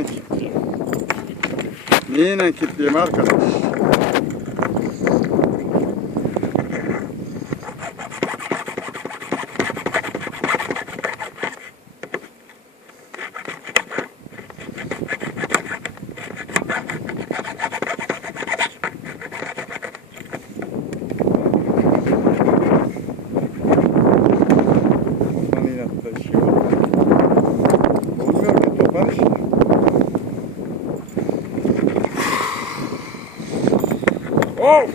Neyle kilitleyeyim? Neyle kilitleyeyim arkadaş? Oh!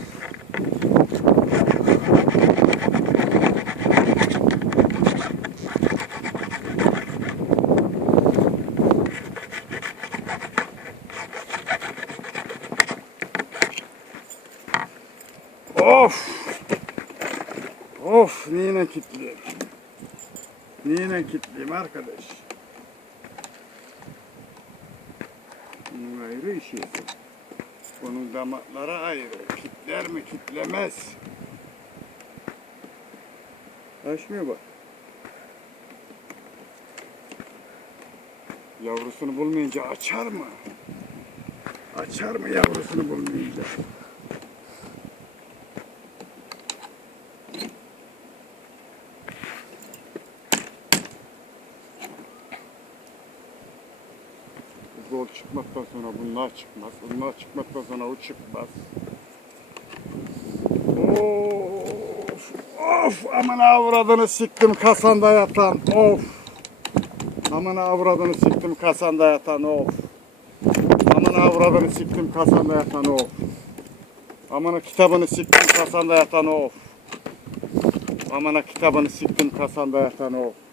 Of! Of! Neyine kilitliyim? Neyine kilitliyim arkadaş? Bunun ayrı işi. Bunun damakları ayrı. Kitler mi kitlemez. Açmıyor bak. Yavrusunu bulmayınca açar mı? Açar mı yavrusunu bulmayınca? Zor çıkmaktan sonra bunlar çıkmaz. Bunlar çıkmaktan sonra o çıkmaz. Of! Of! Aman avradını siktim kasanda yatan. Of! Aman avradını siktim kasanda yatan. Of! Aman avradını siktim kasanda yatan. Of! Aman kitabını siktim kasanda yatan. Of! Aman kitabını siktim kasanda yatan. Of!